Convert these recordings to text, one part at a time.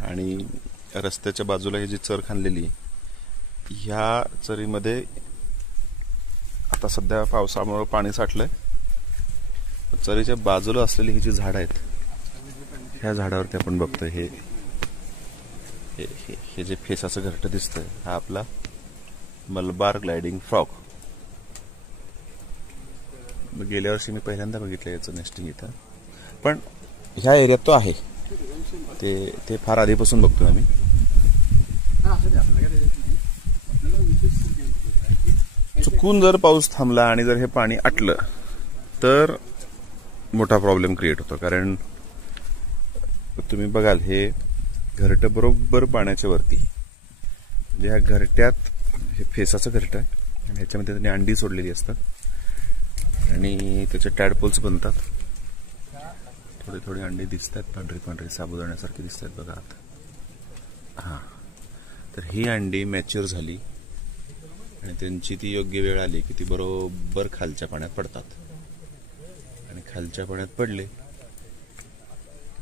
आणि रस्त्याच्या बाजूला ही जी चर खांदलेली ह्या चरीमध्ये आता सध्या पावसामुळे पाणी साठलंय. चरीच्या बाजूला असलेली ही जी झाडं आहेत ह्या झाडावरती आपण बघतोय हे हे, हे, हे जे फेसाचं घरटं दिसतंय हा आपला मलबार ग्लायडिंग फ्रॉग. गेल्या वर्षी मी पहिल्यांदा बघितलं याचं नेस्टिंग इथं, पण ह्या एरियात तो आहे. ते फार आधीपासून बघतोय आम्ही. चुकून जर पाऊस थांबला आणि जर हे पाणी आटलं तर मोठा प्रॉब्लेम क्रिएट होतो. कारण तुम्ही बघाल हे घरटं बरोबर पाण्याच्या वरती, म्हणजे ह्या घरट्यात हे फेसाचं घरटं आहे आणि ह्याच्यामध्ये त्यांनी अंडी सोडलेली असतात आणि त्याचे टॅडपोल्स बनतात. थोडी थोडी अंडी दिसतात, पांढरी पांढरी साबुदाण्यासारखी दिसतात बघा आता. हां, तर ही अंडी मॅच्युअर झाली आणि त्यांची ती योग्य वेळ आली की ती बरोबर खालच्या पाण्यात पडतात. आणि खालच्या पाण्यात पडले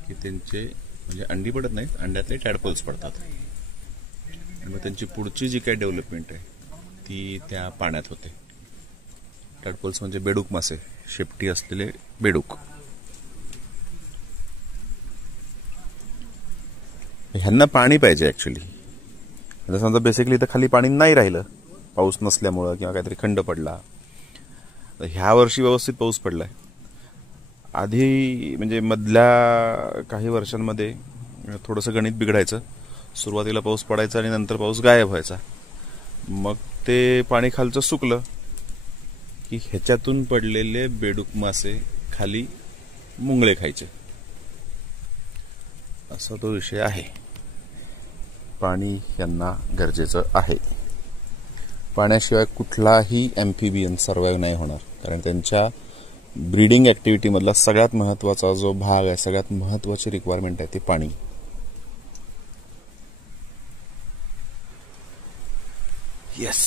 की त्यांचे म्हणजे अंडी पडत नाहीत, अंड्यातले टॅडपोल्स पडतात. आणि मग त्यांची पुढची जी काही डेव्हलपमेंट आहे ती त्या पाण्यात होते. टॅडपोल्स म्हणजे बेडूक मासे, शेपटी असलेले बेडूक. ह्यांना पाणी पाहिजे ऍक्च्युली. आता समजा बेसिकली इथं खाली पाणी नाही राहिलं पाऊस नसल्यामुळं किंवा काहीतरी खंड पडला. ह्या वर्षी व्यवस्थित पाऊस पडलाय. आधी म्हणजे मधल्या काही वर्षांमध्ये थोडंसं गणित बिघडायचं. सुरुवातीला पाऊस पडायचा आणि नंतर पाऊस गायब व्हायचा. मग ते पाणी खालचं सुकलं की ह्याच्यातून पडलेले बेडूक मासे खाली मुंगळे खायचे, असा तो विषय आहे. पाणी यांना गरजेचं आहे. पाण्याशिवाय कुठलाही ॲम्फिबियन सर्वाइव्ह नाही होणार. कारण त्यांच्या ब्रीडिंग ॲक्टिव्हिटीमधला सगळ्यात महत्त्वाचा जो भाग आहे, सगळ्यात महत्त्वाची रिक्वायरमेंट आहे ती पाणी. येस.